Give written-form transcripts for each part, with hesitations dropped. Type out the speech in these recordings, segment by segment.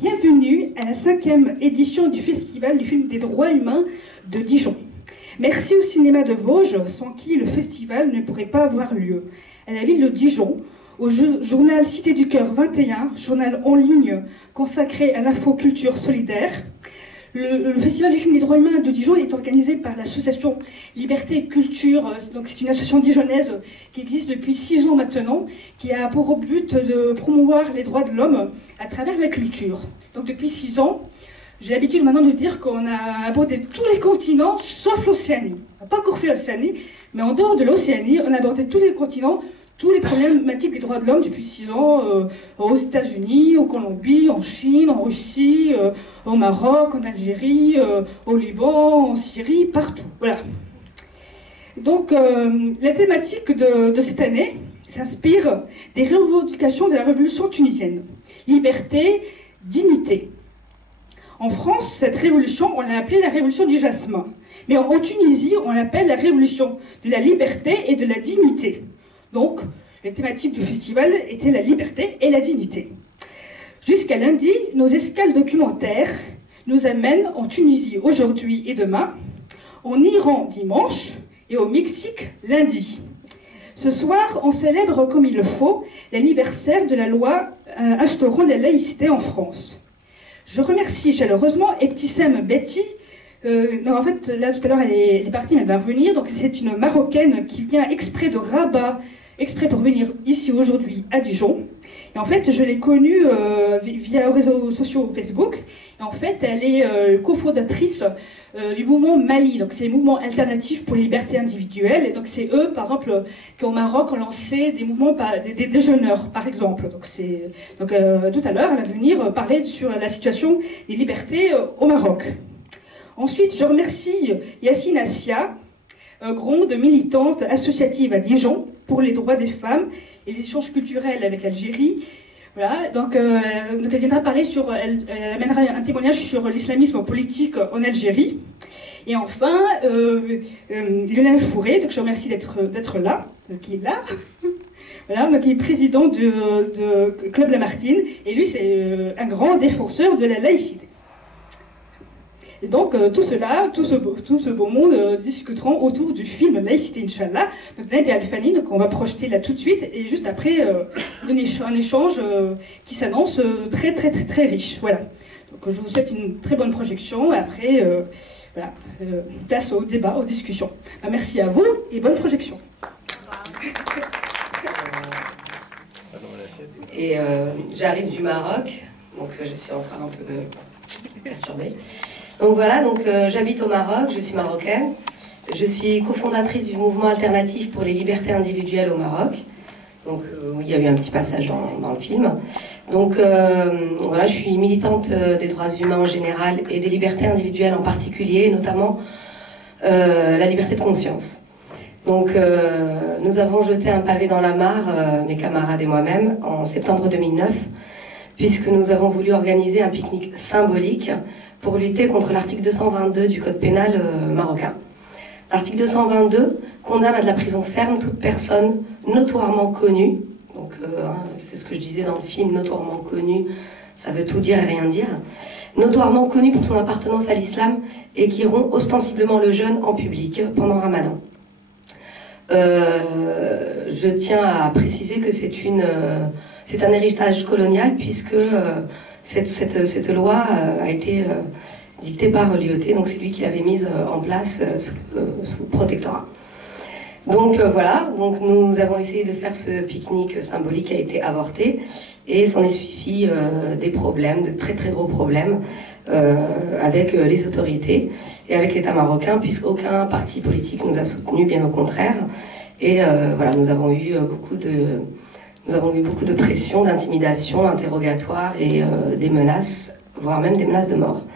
Bienvenue à la 5e édition du Festival du film des droits humains de Dijon. Merci au cinéma de Vosges, sans qui le festival ne pourrait pas avoir lieu. À la ville de Dijon, au journal Cité du Cœur 21, journal en ligne consacré à l'infoculture solidaire. Le Festival du film des droits humains de Dijon est organisé par l'association Liberté et Culture. Donc c'est une association dijonnaise qui existe depuis 6 ans maintenant, qui a pour but de promouvoir les droits de l'homme à travers la culture. Donc depuis 6 ans, j'ai l'habitude maintenant de dire qu'on a abordé tous les continents sauf l'Océanie. On n'a pas encore fait l'Océanie, mais en dehors de l'Océanie, on a abordé tous les continents, tous les problématiques des droits de l'homme depuis 6 ans, aux États-Unis, en Colombie, en Chine, en Russie, au Maroc, en Algérie, au Liban, en Syrie, partout. Voilà. Donc, la thématique de cette année s'inspire des revendications de la révolution tunisienne. Liberté, dignité. En France, cette révolution, on l'a appelée la révolution du jasmin. Mais en Tunisie, on l'appelle la révolution de la liberté et de la dignité. Donc, les thématiques du festival étaient la liberté et la dignité. Jusqu'à lundi, nos escales documentaires nous amènent en Tunisie aujourd'hui et demain, en Iran dimanche et au Mexique lundi. Ce soir, on célèbre comme il le faut l'anniversaire de la loi instaurant la laïcité en France. Je remercie chaleureusement Ebtissem Betty. Non, en fait, là tout à l'heure elle est partie, mais elle va revenir. Donc c'est une Marocaine qui vient exprès de Rabat, exprès pour venir ici aujourd'hui à Dijon. Et en fait, je l'ai connue via les réseaux sociaux Facebook. Et en fait, elle est cofondatrice du mouvement Mali. Donc c'est le mouvement alternatif pour les libertés individuelles. Et donc c'est eux, par exemple, qui au Maroc ont lancé des mouvements, des déjeuneurs, par exemple. Donc tout à l'heure, elle va venir parler sur la situation des libertés au Maroc. Ensuite, je remercie Yacine Assia, Gronde, militante associative à Dijon pour les droits des femmes et les échanges culturels avec l'Algérie. Voilà, donc elle viendra parler elle amènera un témoignage sur l'islamisme politique en Algérie. Et enfin, Lionel Fourré, donc je remercie d'être là, qui est là. Voilà, donc il est président de Club Lamartine, et lui c'est un grand défenseur de la laïcité. Et donc tout ce beau monde discuteront autour du film Laïcité Inch'Allah, donc Nadia Alfani, donc on va projeter là tout de suite, et juste après un échange qui s'annonce très très très très riche. Voilà. Donc je vous souhaite une très bonne projection, et après voilà, place au débat, aux discussions. Merci à vous et bonne projection. Et j'arrive du Maroc, donc je suis encore un peu perturbée. Donc voilà, j'habite au Maroc, je suis marocaine. Je suis cofondatrice du mouvement alternatif pour les libertés individuelles au Maroc. Donc il y a eu un petit passage dans le film. Donc voilà, je suis militante des droits humains en général et des libertés individuelles en particulier, notamment la liberté de conscience. Donc nous avons jeté un pavé dans la mare, mes camarades et moi-même, en septembre 2009, puisque nous avons voulu organiser un pique-nique symbolique pour lutter contre l'article 222 du Code pénal marocain. L'article 222 condamne à de la prison ferme toute personne notoirement connue, donc c'est ce que je disais dans le film, notoirement connue, ça veut tout dire et rien dire, notoirement connue pour son appartenance à l'islam et qui rompt ostensiblement le jeûne en public pendant Ramadan. Je tiens à préciser que c'est un héritage colonial puisque cette loi a été dictée par l'IET, donc c'est lui qui l'avait mise en place sous protectorat. Donc voilà, donc nous avons essayé de faire ce pique-nique symbolique qui a été avorté et s'en est suivi des problèmes, de très très gros problèmes avec les autorités et avec l'État marocain, puisqu'aucun parti politique nous a soutenus, bien au contraire. Et voilà, nous avons eu beaucoup de pression, d'intimidation, d'interrogatoires et des menaces, voire même des menaces de mort.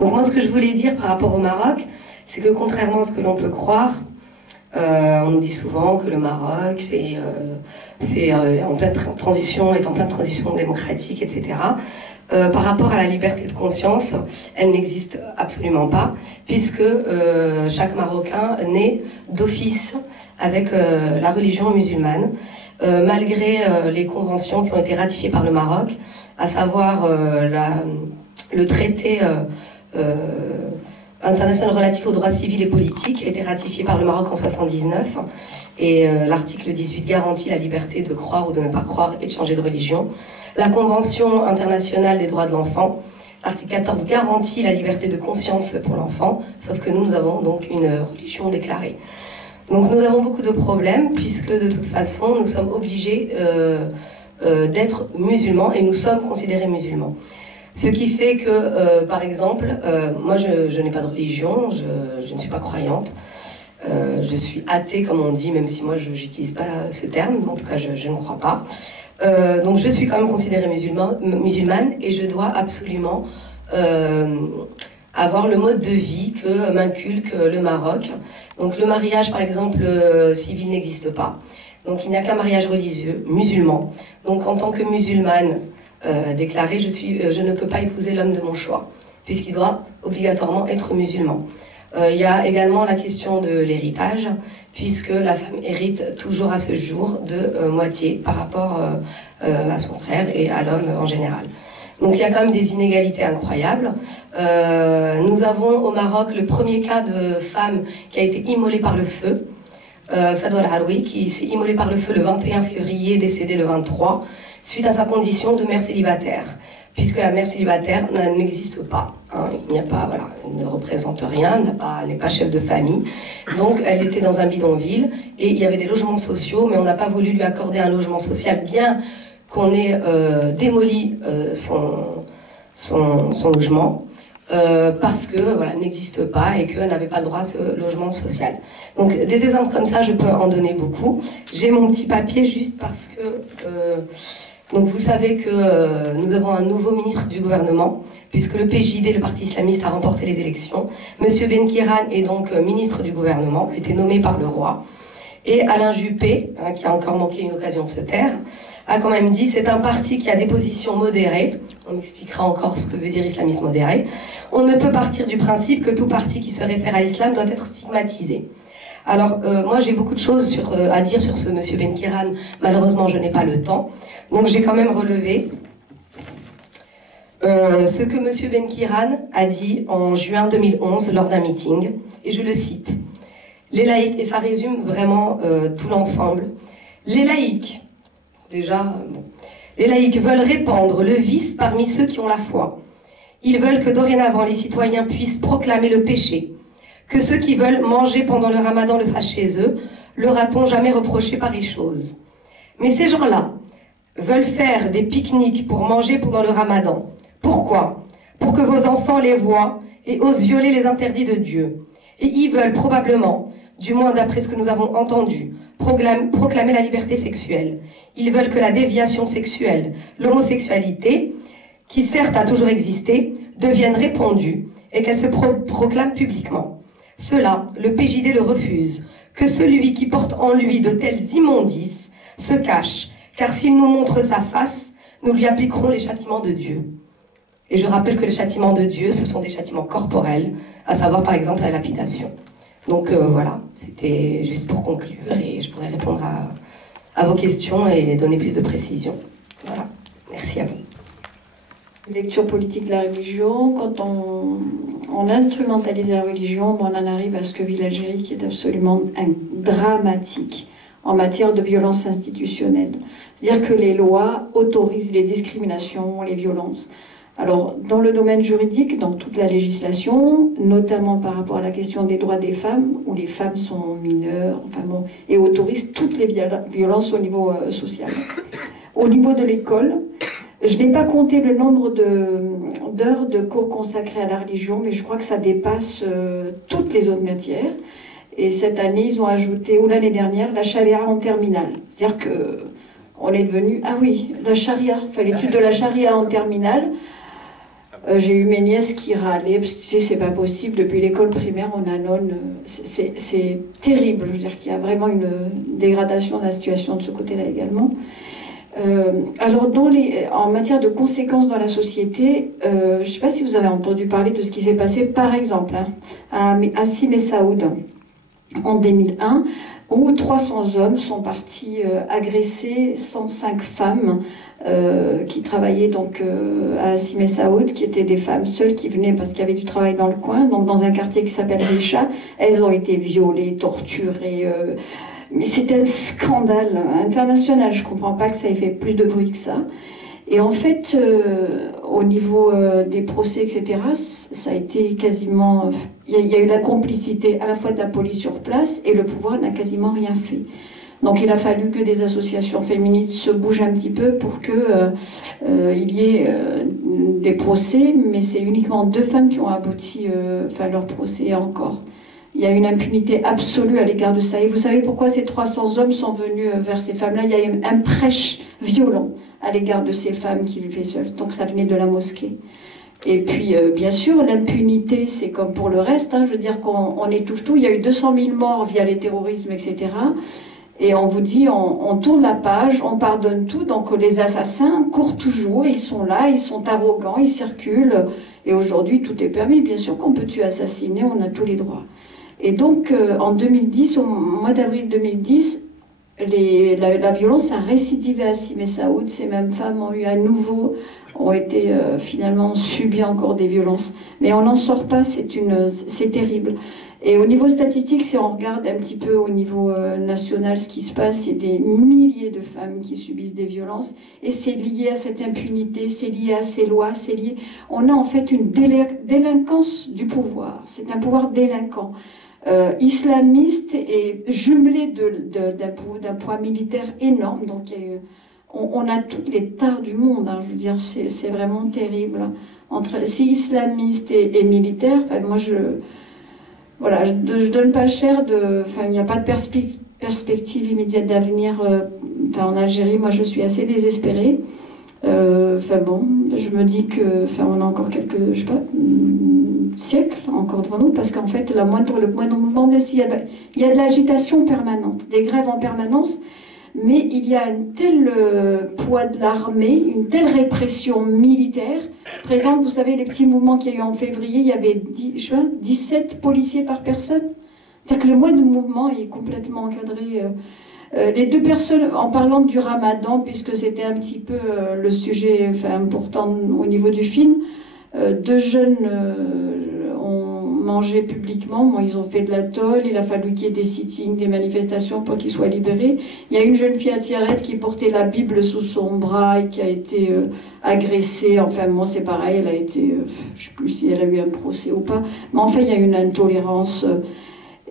Donc moi, ce que je voulais dire par rapport au Maroc, c'est que contrairement à ce que l'on peut croire, on nous dit souvent que le Maroc est en pleine transition démocratique, etc. Par rapport à la liberté de conscience, elle n'existe absolument pas, puisque chaque Marocain naît d'office avec la religion musulmane, malgré les conventions qui ont été ratifiées par le Maroc, à savoir le traité international relatif aux droits civils et politiques, qui a été ratifié par le Maroc en 1979, et l'article 18 garantit la liberté de croire ou de ne pas croire et de changer de religion. La Convention internationale des droits de l'enfant, l'article 14 garantit la liberté de conscience pour l'enfant, sauf que nous avons donc une religion déclarée. Donc nous avons beaucoup de problèmes, puisque de toute façon, nous sommes obligés d'être musulmans, et nous sommes considérés musulmans. Ce qui fait que, par exemple, moi je n'ai pas de religion, je ne suis pas croyante, je suis athée comme on dit, même si moi je n'utilise pas ce terme, en tout cas je ne crois pas. Donc je suis quand même considérée musulmane, et je dois absolument avoir le mode de vie que m'inculque le Maroc. Donc le mariage par exemple civil n'existe pas, donc il n'y a qu'un mariage religieux musulman. Donc en tant que musulmane déclarée, je ne peux pas épouser l'homme de mon choix, puisqu'il doit obligatoirement être musulman. Il y a également la question de l'héritage, puisque la femme hérite toujours à ce jour de moitié par rapport à son frère et à l'homme en général. Donc il y a quand même des inégalités incroyables. Nous avons au Maroc le premier cas de femme qui a été immolée par le feu, Fadwa Al-Haroui, qui s'est immolée par le feu le 21 février, décédée le 23, suite à sa condition de mère célibataire, puisque la mère célibataire n'existe pas. Hein, il n'y a pas, voilà, elle ne représente rien, n'est pas chef de famille. Donc elle était dans un bidonville, et il y avait des logements sociaux, mais on n'a pas voulu lui accorder un logement social, bien qu'on ait démoli son logement, parce que voilà, elle n'existe pas et qu'elle n'avait pas le droit à ce logement social. Donc des exemples comme ça, je peux en donner beaucoup. J'ai mon petit papier juste parce que donc vous savez que nous avons un nouveau ministre du gouvernement, puisque le PJD, le parti islamiste, a remporté les élections. Monsieur Benkiran est donc ministre du gouvernement, été nommé par le roi. Et Alain Juppé, hein, qui a encore manqué une occasion de se taire, a quand même dit: c'est un parti qui a des positions modérées. On expliquera encore ce que veut dire islamiste modéré. On ne peut partir du principe que tout parti qui se réfère à l'islam doit être stigmatisé. Alors, moi j'ai beaucoup de choses à dire sur ce monsieur Benkiran. Malheureusement, je n'ai pas le temps. Donc j'ai quand même relevé ce que monsieur Benkiran a dit en juin 2011 lors d'un meeting. Et je le cite. Les laïcs, et ça résume vraiment tout l'ensemble. Les laïcs, déjà, bon, les laïcs veulent répandre le vice parmi ceux qui ont la foi. Ils veulent que dorénavant les citoyens puissent proclamer le péché. Que ceux qui veulent manger pendant le ramadan le fassent chez eux, leur a-t-on jamais reproché pareille chose. Mais ces gens-là veulent faire des pique-niques pour manger pendant le ramadan. Pourquoi? Pour que vos enfants les voient et osent violer les interdits de Dieu. Et ils veulent probablement, du moins d'après ce que nous avons entendu, proclamer la liberté sexuelle. Ils veulent que la déviation sexuelle, l'homosexualité, qui certes a toujours existé, devienne répandue et qu'elle se proclame publiquement. Cela, le PJD le refuse. Que celui qui porte en lui de tels immondices se cache, car s'il nous montre sa face, nous lui appliquerons les châtiments de Dieu. Et je rappelle que les châtiments de Dieu, ce sont des châtiments corporels, à savoir par exemple la lapidation. Donc voilà, c'était juste pour conclure, et je pourrais répondre à vos questions et donner plus de précision. Voilà, merci à vous. Lecture politique de la religion, quand on instrumentalise la religion, on en arrive à ce que vit l'Algérie, qui est absolument dramatique en matière de violence institutionnelle. C'est-à-dire que les lois autorisent les discriminations, les violences. Alors, dans le domaine juridique, dans toute la législation, notamment par rapport à la question des droits des femmes, où les femmes sont mineures, enfin bon, et autorisent toutes les violences au niveau social. Au niveau de l'école, je n'ai pas compté le nombre d'heures de cours consacrés à la religion, mais je crois que ça dépasse toutes les autres matières. Et cette année, ils ont ajouté, ou l'année dernière, la charia en terminale. C'est-à-dire qu'on est devenu, ah oui, la charia, enfin l'étude de la charia en terminale. J'ai eu mes nièces qui râlaient, parce que tu sais, c'est pas possible, depuis l'école primaire, on annonce, c'est terrible. Je veux dire qu'il y a vraiment une dégradation de la situation de ce côté-là également. Alors, en matière de conséquences dans la société, je ne sais pas si vous avez entendu parler de ce qui s'est passé, par exemple, à Sim et Saoud, en 2001. où 300 hommes sont partis agresser 105 femmes qui travaillaient donc à Simessaoud, qui étaient des femmes seules qui venaient parce qu'il y avait du travail dans le coin, donc dans un quartier qui s'appelle Richa. Elles ont été violées, torturées. Mais c'était un scandale international. Je ne comprends pas que ça ait fait plus de bruit que ça. Et en fait, au niveau des procès, etc., ça a été quasiment... Il y a eu la complicité à la fois de la police sur place et le pouvoir n'a quasiment rien fait. Donc il a fallu que des associations féministes se bougent un petit peu pour qu'il y ait des procès, mais c'est uniquement 2 femmes qui ont abouti leur procès encore. Il y a une impunité absolue à l'égard de ça. Et vous savez pourquoi ces 300 hommes sont venus vers ces femmes-là? Il y a eu un prêche violent à l'égard de ces femmes qui vivaient seules. Donc ça venait de la mosquée. Et puis, bien sûr, l'impunité, c'est comme pour le reste. Hein, je veux dire qu'on étouffe tout. Il y a eu 200 000 morts via les terrorismes, etc. Et on vous dit, on tourne la page, on pardonne tout. Donc les assassins courent toujours, ils sont là, ils sont arrogants, ils circulent. Et aujourd'hui, tout est permis. Bien sûr qu'on peut tuer, assassiner, on a tous les droits. Et donc, en 2010, au mois d'avril 2010, la violence a récidivé à Simessaoud. Ces mêmes femmes ont eu à nouveau, ont été finalement subi encore des violences. Mais on n'en sort pas, c'est terrible. Et au niveau statistique, si on regarde un petit peu au niveau national ce qui se passe, il y a des milliers de femmes qui subissent des violences. Et c'est lié à cette impunité, c'est lié à ces lois, c'est lié... On a en fait une délinquance du pouvoir. C'est un pouvoir délinquant. Islamiste et jumelé d'un poids militaire énorme. Donc on a toutes les tares du monde, hein, je veux dire, c'est vraiment terrible. C'est islamiste et militaire. Enfin, moi, voilà, je donne pas cher il n'y a pas de perspective immédiate d'avenir en Algérie. Moi, je suis assez désespérée. Bon, je me dis que, on a encore quelques, je sais pas, siècles encore devant nous, parce qu'en fait, le moindre mouvement, mais il y a de l'agitation permanente, des grèves en permanence, mais il y a un tel poids de l'armée, une telle répression militaire présente. Vous savez, les petits mouvements qu'il y a eu en février, il y avait 17 policiers par personne. C'est-à-dire que le mois de mouvement est complètement encadré. Les 2 personnes, en parlant du ramadan, puisque c'était un petit peu le sujet important au niveau du film, 2 jeunes ont mangé publiquement. Bon, ils ont fait de la tôle, il a fallu qu'il y ait des sittings, des manifestations pour qu'ils soient libérés. Il y a une jeune fille à Tiaret qui portait la Bible sous son bras et qui a été agressée. Enfin, bon, c'est pareil, elle a été... je ne sais plus si elle a eu un procès ou pas. Mais enfin, il y a une intolérance...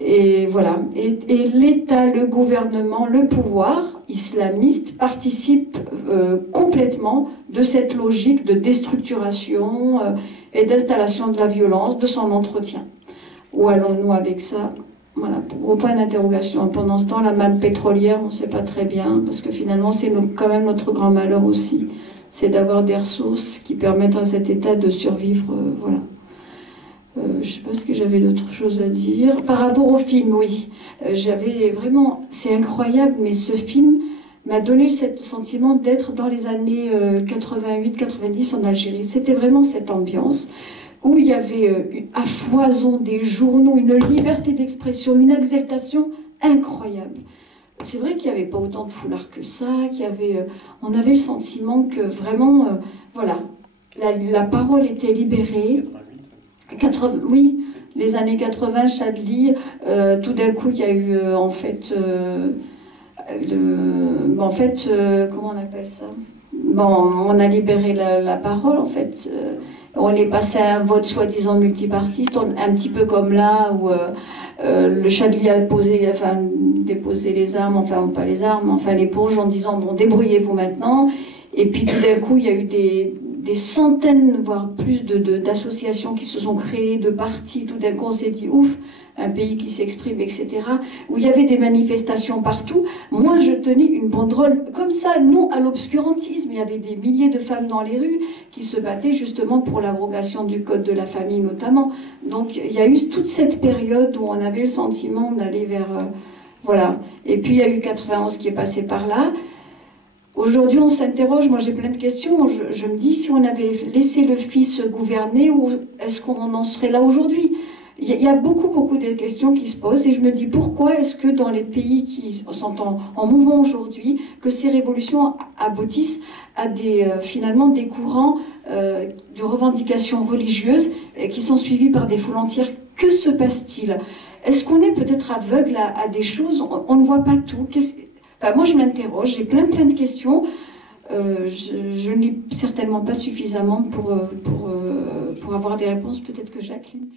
Et voilà. Et l'État, le gouvernement, le pouvoir islamiste participent complètement de cette logique de déstructuration et d'installation de la violence, de son entretien. Où allons-nous avec ça? Voilà, au point d'interrogation. Pendant ce temps, la manne pétrolière, on ne sait pas très bien, parce que finalement, c'est quand même notre grand malheur aussi. C'est d'avoir des ressources qui permettent à cet État de survivre. Voilà. Je ne sais pas ce que j'avais d'autres choses à dire. Par rapport au film, oui. J'avais vraiment... C'est incroyable, mais ce film m'a donné ce sentiment d'être dans les années 88-90 en Algérie. C'était vraiment cette ambiance où il y avait à foison des journaux, une liberté d'expression, une exaltation incroyable. C'est vrai qu'il n'y avait pas autant de foulards que ça, on avait le sentiment que vraiment, voilà, la parole était libérée. Oui, les années 80, Chadli, tout d'un coup, il y a eu, comment on appelle ça? Bon, on a libéré la parole, en fait. On est passé à un vote soi-disant multipartiste, un petit peu comme là où le Chadli a déposé les armes, enfin, pas les armes, enfin l'éponge, en disant, bon, débrouillez-vous maintenant. Et puis tout d'un coup, il y a eu des centaines, voire plus d'associations qui se sont créées, de partis. Tout d'un coup, on s'est dit, ouf, un pays qui s'exprime, etc. Où il y avait des manifestations partout. Moi, je tenais une banderole comme ça, non à l'obscurantisme. Il y avait des milliers de femmes dans les rues qui se battaient justement pour l'abrogation du code de la famille, notamment. Donc, il y a eu toute cette période où on avait le sentiment d'aller vers... voilà. Et puis, il y a eu 91 qui est passé par là. Aujourd'hui, on s'interroge, moi j'ai plein de questions, je me dis si on avait laissé le fils gouverner, ou est-ce qu'on en serait là aujourd'hui? Il y a beaucoup de questions qui se posent et je me dis pourquoi est-ce que dans les pays qui sont en mouvement aujourd'hui, que ces révolutions aboutissent à finalement des courants de revendications religieuses qui sont suivis par des foules entières. Que se passe-t-il? Est-ce qu'on est peut-être aveugle à des choses? On ne voit pas tout. Enfin, moi, je m'interroge, j'ai plein de questions. Je ne lis certainement pas suffisamment pour avoir des réponses. Peut-être que Jacqueline...